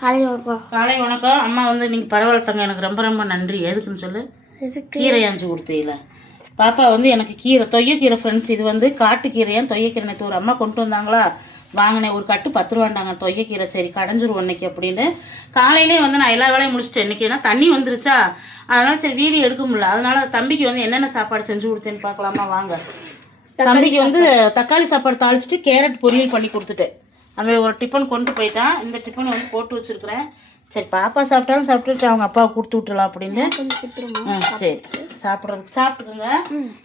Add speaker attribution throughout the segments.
Speaker 1: காலை வணக்கம்
Speaker 2: காலை வணக்கம். அம்மா வந்து நீங்கள் பரவாயில்ல தங்க எனக்கு ரொம்ப ரொம்ப நன்றி. எதுக்குன்னு சொல்லு? கீரை ஆஞ்சு கொடுத்தீங்கள பாப்பா வந்து எனக்கு கீரை தொய்யக்கீரை ஃப்ரெண்ட்ஸ் இது வந்து காட்டுக்கீரையான் தொய்யக்கீரை நேற்று ஒரு அம்மா கொண்டு வந்தாங்களா? வாங்கினேன். ஒரு கட்டு பத்து ரூபாண்டாங்க. தொய்யக்கீரை. சரி கடைஞ்சிரும் இன்னைக்கு அப்படின்னு. காலையிலே வந்து நான் எல்லா வேலையும் முடிச்சிட்டேன். இன்னைக்கு ஏன்னா தண்ணி வந்துருச்சா? அதனால சரி வீடியோ எடுக்க முடியல. அதனால தம்பிக்கு வந்து என்னென்ன சாப்பாடு செஞ்சு கொடுத்தேன்னு பார்க்கலாமா? வாங்க. தம்பிக்கு வந்து தக்காளி சாப்பாடு தாளிச்சிட்டு கேரட் பொரியல் பண்ணி கொடுத்துட்டேன். அவன் ஒரு டிஃபன் கொண்டு போயிட்டான். இந்த டிஃபனை வந்து போட்டு வச்சிருக்கிறேன். சரி பாப்பா சாப்பிட்டாலும் சாப்பிட்டுட்டு அவங்க அப்பாவுக்கு கொடுத்து விட்டுலாம் அப்படின்னு. ஆ சரி. சாப்பிட்றதுக்கு சாப்பிட்டுக்குங்க.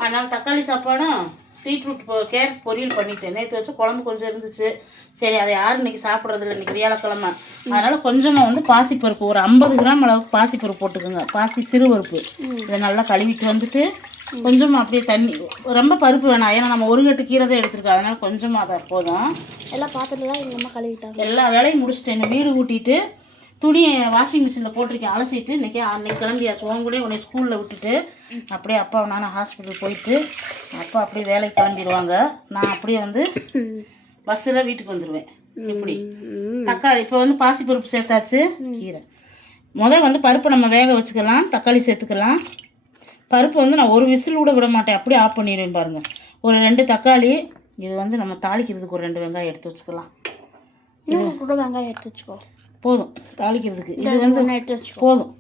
Speaker 2: அதனால தக்காளி சாப்பாடும் பீட்ரூட் பொ கேரட் பொரியல் பண்ணிட்டேன். நேற்று வச்சு குழம்பு கொஞ்சம் இருந்துச்சு. சரி அதை யாரும் இன்னைக்கு சாப்பிட்றது இல்லை இன்னைக்கு வியாழக்கிழமை. அதனால கொஞ்சமாக வந்து பாசிப்பருப்பு ஒரு ஐம்பது கிராம் அளவுக்கு பாசிப்பருப்பு போட்டுக்கோங்க. பாசி சிறுபருப்பு. இதை நல்லா கழுவிட்டு வந்துட்டு கொஞ்சமாக அப்படியே தண்ணி ரொம்ப பருப்பு வேணாம். ஏன்னா நம்ம ஒரு கட்டு கீரை தான் எடுத்துருக்கோம். அதனால கொஞ்சமாக அதை போதும்.
Speaker 1: எல்லாம் பார்த்துட்டு தான் எங்கள் அம்மா கழுவிட்டாங்க.
Speaker 2: எல்லா வேலையும் முடிச்சிட்டேன். இன்னும் வீடு கூட்டிட்டு துணியை வாஷிங் மிஷினில் போட்டிருக்கேன். அலசிட்டு இன்றைக்கி அன்னைக்கு கிளம்பியாச்சு உன் கூட உன்னை ஸ்கூலில் விட்டுட்டு அப்படியே அப்பா நானும் ஹாஸ்பிட்டல் போயிட்டு அப்பா அப்படியே வேலைக்கு கிளம்பிடுவாங்க. நான் அப்படியே வந்து பஸ்ஸில் வீட்டுக்கு வந்துடுவேன் இப்படி. தக்காளி இப்போ வந்து பாசிப்பருப்பு சேர்த்தாச்சு கீரை. முதல் வந்து பருப்பு நம்ம வேக வச்சுக்கலாம். தக்காளி சேர்த்துக்கலாம். பருப்பு வந்து நான் ஒரு விசில் கூட விட மாட்டேன். அப்படியே ஆஃப் பண்ணிடுவேன் பாருங்கள் ஒரு ரெண்டு தக்காளி இது வந்து நம்ம தாளிக்கிறதுக்கு ஒரு ரெண்டு வெங்காயம் எடுத்து வச்சுக்கலாம்.
Speaker 1: இன்னும் கூட வெங்காயம் எடுத்து வச்சுக்கோ.
Speaker 2: போதும் தாளிக்கிறதுக்கு. இது வந்து
Speaker 1: எடுத்து வச்சுக்கோ.
Speaker 2: போதும்.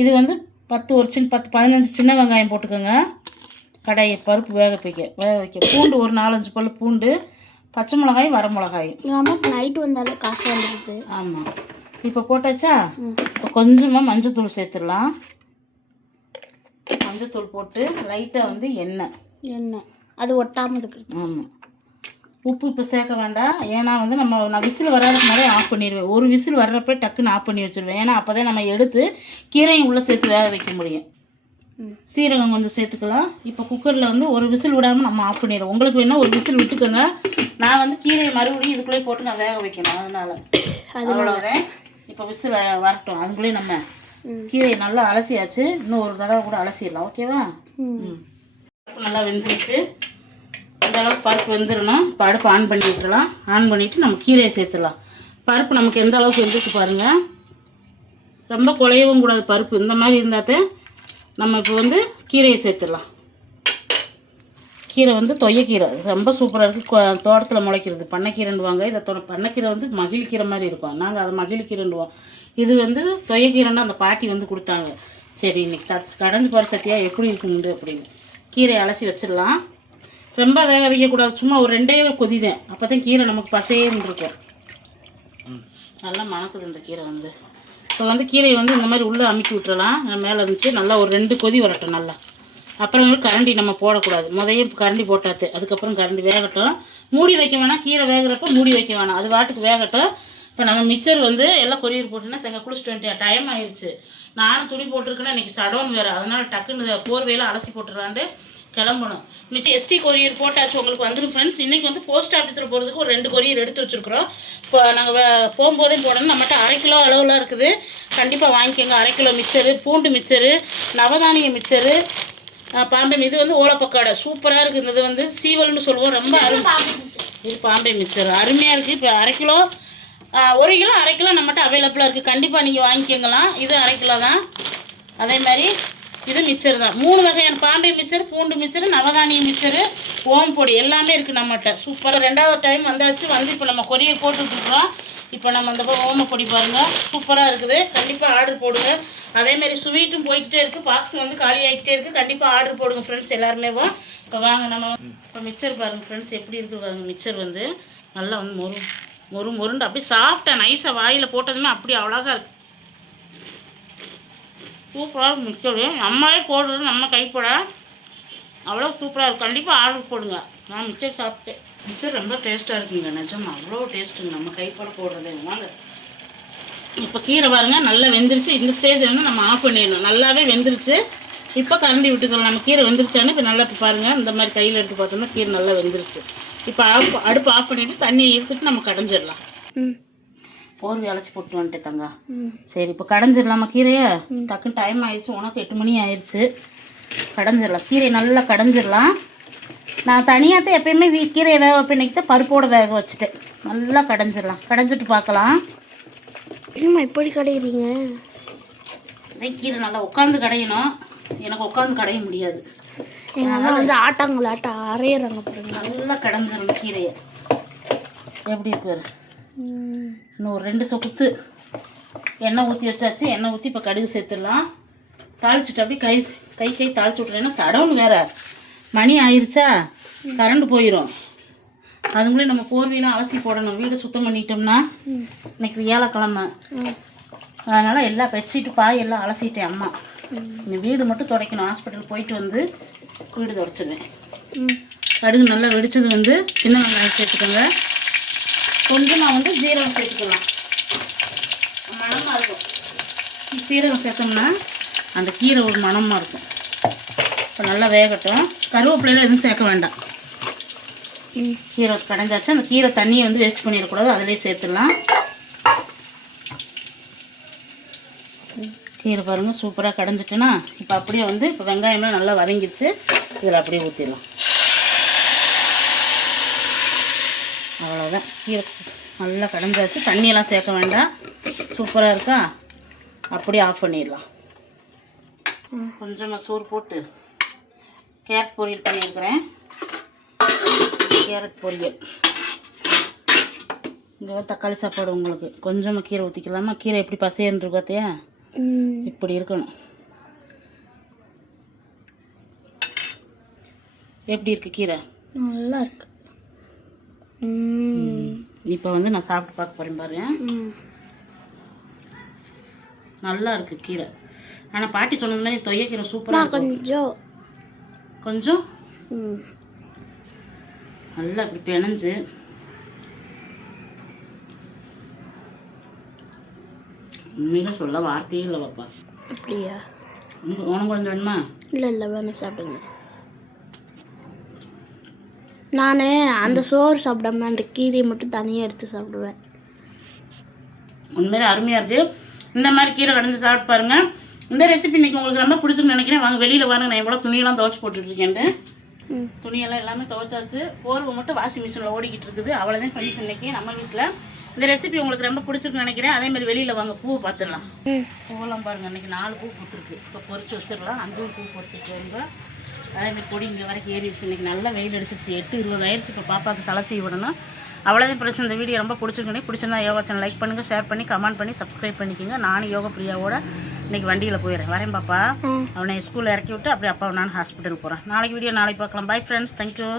Speaker 2: இது வந்து பத்து ஒரு சின்ன பத்து பதினஞ்சு சின்ன வெங்காயம் போட்டுக்கோங்க. கடாயை பருப்பு வேக வைக்க வேக வைக்க. பூண்டு ஒரு நாலஞ்சு பல் பூண்டு பச்சை மிளகாய் வர மிளகாய்.
Speaker 1: இப்போ நைட்டு வந்தாலும் காசு வந்துடுது
Speaker 2: ஆமாம் இப்போ போட்டாச்சா? இப்போ கொஞ்சமாக மஞ்சத்தூள் சேர்த்துடலாம். மஞ்சத்தூள் போட்டு லைட்டாக வந்து எண்ணெய்.
Speaker 1: என்ன அது ஒட்டாமல் இருக்கிறது.
Speaker 2: ஆமாம் உப்பு இப்போ சேர்க்க வேண்டாம். ஏன்னா வந்து நம்ம நான் விசில் வராதுக்கு முன்னாடி ஆஃப் பண்ணிடுவேன். ஒரு விசில் வர்றப்ப டக்குன்னு ஆஃப் பண்ணி வச்சிருவேன். ஏன்னா அப்போ தான் நம்ம எடுத்து கீரையும் உள்ளே சேர்த்து வேக வைக்க முடியும். சீரகம் கொஞ்சம் சேர்த்துக்கலாம். இப்போ குக்கரில் வந்து ஒரு விசில் விடாமல் நம்ம ஆஃப் பண்ணிடுவோம் உங்களுக்கு வேணால் ஒரு விசில் விட்டுக்கோங்க. நான் வந்து கீரையை மறுபடியும் இதுக்குள்ளே போட்டு நான் வேக வைக்கணும். அதனால். அவ்வளோதான் இப்போ விசில் வரட்டும். அதுக்குள்ளே நம்ம. கீரையை நல்லா அலசியாச்சு. இன்னும் ஒரு தடவை கூட அலசிடலாம். ஓகேவா? பருப்பு நல்லா வெந்துருச்சு. இந்த அளவுக்கு பருப்பு வெந்துடணும் இப்போ அடுப்பு ஆன் பண்ணி விட்டுறலாம் ஆன் பண்ணிவிட்டு நம்ம கீரையை சேர்த்துடலாம். பருப்பு நமக்கு எந்த அளவுக்கு வெந்துருக்கு பாருங்கள் ரொம்ப குழையவும் கூடாது பருப்பு. இந்த மாதிரி இருந்தாத்தே நம்ம இப்போ வந்து கீரையை சேர்த்துடலாம். கீரை வந்து தொய்யக்கீரை. ரொம்ப சூப்பராக இருக்குது தோட்டத்தில் முளைக்கிறது. பண்ணைக்கீரைன்னுவாங்க இதை தொ பண்ணைக்கீரை வந்து மகிழ்கீரை மாதிரி இருக்கும். நாங்கள் அதை மகிழ்கீரைன்னுவோம் இது வந்து தொய்யக்கீரைன்னு அந்த பாட்டி வந்து கொடுத்தாங்க. சரி இன்னைக்கு சத் கடைஞ்சி போகிற சத்தியா எப்படி இருக்குண்டு அப்படின்னு. கீரையை அலசி வச்சிடலாம். ரொம்ப வேக வைக்கக்கூடாது. சும்மா ஒரு ரெண்டே கொதிதேன். அப்போ தான் கீரை நமக்கு பசையேன்னு இருக்கும் நல்லா மணக்குது இந்த கீரை வந்து. இப்போ வந்து கீரையை வந்து இந்த மாதிரி உள்ளே அமுக்கி விட்டுறலாம். மேலே இருந்துச்சு. நல்லா ஒரு ரெண்டு கொதி வரட்டும் நல்லா. அப்புறம் கரண்டி நம்ம போடக்கூடாது. முதையும் கரண்டி போட்டாத்து அதுக்கப்புறம் கரண்டி வேகட்டும். மூடி வைக்க வேணாம். கீரை வேகிறப்ப மூடி வைக்க வேணாம். அது வாட்டுக்கு வேகட்டும். இப்போ நம்ம மிக்சர் வந்து எல்லாம் கொரியர் போட்டுன்னா தங்க குளிச்சுட்டு வந்துட்டேன் டைம் ஆயிடுச்சு நானும் துணி போட்டிருக்கேன்னா இன்றைக்கி சடவுன் வேறு. அதனால் டக்குன்னு போர்வையில் அலசி போட்டுறான்ட்டு கிளம்பணும். மிச்சம் எஸ்டி கொரியர் போட்டாச்சு உங்களுக்கு வந்துடும் ஃப்ரெண்ட்ஸ் இன்றைக்கி வந்து போஸ்ட் ஆஃபீஸில் போகிறதுக்கு ஒரு ரெண்டு கொரியர் எடுத்து வச்சுருக்குறோம். இப்போ நாங்கள் போகும்போதே போடணும். நம்மகிட்ட அரை கிலோ அளவில் இருக்குது. கண்டிப்பாக வாங்கிக்கோங்க. அரை கிலோ மிக்சரு பூண்டு மிக்சரு நவதானிய மிக்சரு பாம்பே இது வந்து ஓலப்பக்காடை. சூப்பராக இருக்குது. இது வந்து சீவல்னு சொல்லுவோம். ரொம்ப அருமை. இது பாம்பே மிக்சர் அருமையாக இருக்குது இப்போ அரை கிலோ ஒரு கிலோ அரை கிலோ நம்மகிட்ட அவைலபிளாக இருக்குது கண்டிப்பாக நீங்கள் வாங்கிக்கோங்களாம். இது அரை கிலோ தான். அதே மாதிரி இது மிக்சர் தான். மூணு வகையான பாம்பே மிக்சர் பூண்டு மிக்சர் நவதானிய மிக்சரு ஓம் பொடி எல்லாமே இருக்குது நம்மகிட்ட. சூப்பராக ரெண்டாவது டைம் வந்தாச்சு. வந்து இப்போ நம்ம கொரியர் போட்டுட்ருக்குறோம் இப்போ நம்ம அந்த பக்கம் ஓம பொடி பாருங்கள் சூப்பராக இருக்குது. கண்டிப்பாக ஆர்டர் போடுங்க. அதே மாதிரி ஸ்வீட்டும் போய்கிட்டே இருக்குது பாக்ஸ் வந்து காலி ஆகிக்கிட்டே இருக்குது கண்டிப்பாக ஆர்டர் போடுங்க ஃப்ரெண்ட்ஸ் எல்லாருமே. இப்போ வாங்க. நம்ம இப்போ மிக்சர் பாருங்கள் ஃப்ரெண்ட்ஸ் எப்படி இருக்குது பாருங்க மிக்சர் வந்து. நல்லா வந்து மொறு மொறு முருண்டு அப்படியே சாஃப்டாக நைஸாக வாயில் போட்டதுமே அப்படி அழகாக இருக்குது சூப்பராக மிக்சடு நம்மளே போடுறது நம்ம கைப்பட அவ்வளோ சூப்பராக இருக்கும் கண்டிப்பாக ஆர்டர் போடுங்க. நான் மிக்சர் சாப்பிட்டேன். மிக்சர் ரொம்ப டேஸ்ட்டாக இருக்குங்க நிஜமா. அவ்வளோ டேஸ்ட்டுங்க நம்ம கைப்பட போடுறதே வாங்க. இப்போ கீரை பாருங்க நல்லா வெந்துருச்சு. இந்த ஸ்டேஜ் வந்து நம்ம ஆஃப் பண்ணிடணும். நல்லாவே வெந்துருச்சு. இப்போ கரண்டி விட்டுக்கிறோம். நம்ம கீரை வெந்துருச்சான்னு இப்போ நல்லா இப்போ பாருங்கள் இந்த மாதிரி கையில் எடுத்து பார்த்தோம்னா கீரை நல்லா வெந்துருச்சு. இப்போ ஆஃப் அடுப்பு ஆஃப் பண்ணிவிட்டு தண்ணியை இருத்துட்டு நம்ம கடைஞ்சிடலாம்.
Speaker 1: ம்.
Speaker 2: போர்வை அலசி போட்டு வந்துட்டேன் தங்க. சரி இப்போ கடைஞ்சிடலாமா கீரையை? டக்குன்னு டைம் ஆயிடுச்சு. உனக்கு எட்டு மணி ஆயிடுச்சு. கடைஞ்சிடலாம். கீரையை நல்லா கடைஞ்சிடலாம். நான் தனியாக தான் எப்பயுமே வீ கீரையை வேக வைப்பேன். இன்னைக்கு தான் பருப்போடு வேக வச்சுட்டேன். நல்லா கடைஞ்சிடலாம். கடைஞ்சிட்டு பார்க்கலாம்.
Speaker 1: என்னம்மா இப்படி கடையிறீங்க?
Speaker 2: கீரை நல்லா உட்காந்து கடையணும். எனக்கு உட்காந்து கடைய முடியாது.
Speaker 1: எங்கள் அம்மா வந்து ஆட்டாங்களாட்ட அரையிறாங்க பாருங்க.
Speaker 2: நல்லா கடைஞ்சிடணும் கீரையை. எப்படி இருக்கு பாரு?
Speaker 1: ம்.
Speaker 2: இன்னும் ஒரு ரெண்டு சொக்குத்து எண்ணெய் ஊற்றி வச்சாச்சு. எண்ணெய் ஊற்றி இப்போ கடுகு சேர்த்துடலாம். தாளிச்சிட்டு அப்படியே கை கை கை தாளிச்சு விட்றேன்னா சடவுன்னு வேற. மணி ஆயிருச்சா? கரண்ட் போயிடும் அதுங்களே நம்ம போர்வையெல்லாம் அலசி போடணும். வீடு சுத்தம் பண்ணிட்டோம்னா. இன்னைக்கு வியாழக்கிழமை. அதனால் எல்லா பெட்ஷீட்டு பாய் எல்லாம் அலசிட்டேன் அம்மா. இந்த வீடு மட்டும் துடைக்கணும். ஹாஸ்பிட்டல் போயிட்டு வந்து வீடு துடைச்சிடுவேன்
Speaker 1: ம்.
Speaker 2: கடுகு நல்லா வெடிச்சது வந்து சின்ன வெங்காயம் சேர்த்துக்கோங்க. கொஞ்சமாக வந்து ஜீரகம் சேர்த்துக்கலாம். மணமாக இருக்கும். சீரகம் சேர்த்தோம்னா அந்த கீரை ஒரு மணமாக இருக்கும். இப்போ நல்லா வேகட்டும். கருவேப்பிலையில எதுவும் சேர்க்க வேண்டாம். கீரை கடைஞ்சாச்சு. அந்த கீரை தண்ணியை வந்து வேஸ்ட் பண்ணிடக்கூடாது. அதிலே சேர்த்துடலாம். கீரை பாருங்கள் சூப்பராக கடைஞ்சிட்டுனா இப்போ அப்படியே வந்து இப்போ வெங்காயம்லாம் நல்லா வதங்கிடுச்சு. இதில் அப்படியே ஊற்றிடலாம் அவ்வளோதான் கீரை நல்லா கடைஞ்சாச்சு. தண்ணியெல்லாம் சேர்க்க வேண்டாம். சூப்பராக இருக்கா? அப்படியே ஆஃப் பண்ணிடலாம். கொஞ்சமாக சோறு போட்டு கேரட் பொரியல் பண்ணியிருக்கிறேன். கேரட் பொரியல். இங்கே தக்காளி சாப்பாடு உங்களுக்கு. கொஞ்சமாக கீரை ஊற்றிக்கலாமா கீரை எப்படி பசையன்னு இருக்கு பார்த்தியா இப்படி இருக்கணும். எப்படி இருக்கு கீரை?
Speaker 1: நல்லா இருக்கு.
Speaker 2: இப்போ வந்து நான் சாப்பிட்டு பார்க்க போகிறேன் பாரு
Speaker 1: ம்.
Speaker 2: நல்லா இருக்கு கீரை. ஆனால் பாட்டி சொன்னது மாதிரி தொய்யக்கீரை சூப்பராக
Speaker 1: கொஞ்சம்.
Speaker 2: கொஞ்சம். நல்லா இப்படி பிணைஞ்சு உண்மையில சொல்ல வார்த்தையே இல்லை பாப்பா.
Speaker 1: அப்படியா?
Speaker 2: உனக்கு கொஞ்சம் வேணுமா?
Speaker 1: இல்லை இல்லை வேணாம் சாப்பிடுங்க. நான் அந்த சோறு சாப்பிடாம அந்த கீரையை மட்டும் தனியாக எடுத்து சாப்பிடுவேன்.
Speaker 2: உண்மையிலே அருமையாக இருக்குது இந்த மாதிரி கீரை கடைஞ்சி சாப்பிட்டு பாருங்க. இந்த ரெசிபி இன்னைக்கு உங்களுக்கு ரொம்ப பிடிச்சுன்னு நினைக்கிறேன். வாங்க வெளியில் வாங்க. நான் எவ்வளோ துணியெல்லாம் துவைச்சி போட்டுட்ருக்கேன்ட்டு.
Speaker 1: ம்.
Speaker 2: துணியெல்லாம் எல்லாமே துவைச்சாச்சு. போர்வை மட்டும் வாஷிங் மிஷினில் ஓடிக்கிட்டு இருக்குது. அவ்வளோதான் ஃப்ரெண்ட்ஸ் இன்னைக்கு நம்ம வீட்டில் இந்த ரெசிபி உங்களுக்கு ரொம்ப பிடிச்சிருக்குன்னு நினைக்கிறேன். அதே மாதிரி வெளியில் வாங்க பூவை பார்த்துடலாம். பூவெல்லாம் பாருங்கள் இன்னைக்கு நாலு பூ கொடுத்துருக்கு இப்போ பொறிச்சு வச்சிடலாம். அங்கேயும் பூ பொறிச்சிட்டு வருங்க. அதே மாதிரி கொடி இங்கே வரைக்கும் ஏறிடுச்சு. இன்னைக்கு நல்லா வெயில் அடிச்சிருச்சு. எட்டு இருபது ஆயிடுச்சு இப்போ பாப்பாவுக்கு தலை செய்ய விடணும். அவ்வளோதான் பிரச்சனை இந்த வீடியோ ரொம்ப பிடிச்சிருக்கேன் பிடிச்சிருந்தா யோகா சேனல் லைக் பண்ணுங்கள் ஷேர் பண்ணி கமெண்ட் பண்ணி சப்ஸ்கிரைப் பண்ணிக்கோங்க. நானும் யோகா பிரியாவோட இன்னைக்கு வண்டியில் போயிடுறேன். வரேன் பாப்பா. அவனை ஸ்கூலில் இறக்கி விட்டு அப்படியே அப்பாவை நான் ஹாஸ்பிட்டல் போகிறேன் நாளைக்கு வீடியோ நாளைக்கு பார்க்கலாம். Bye friends thank you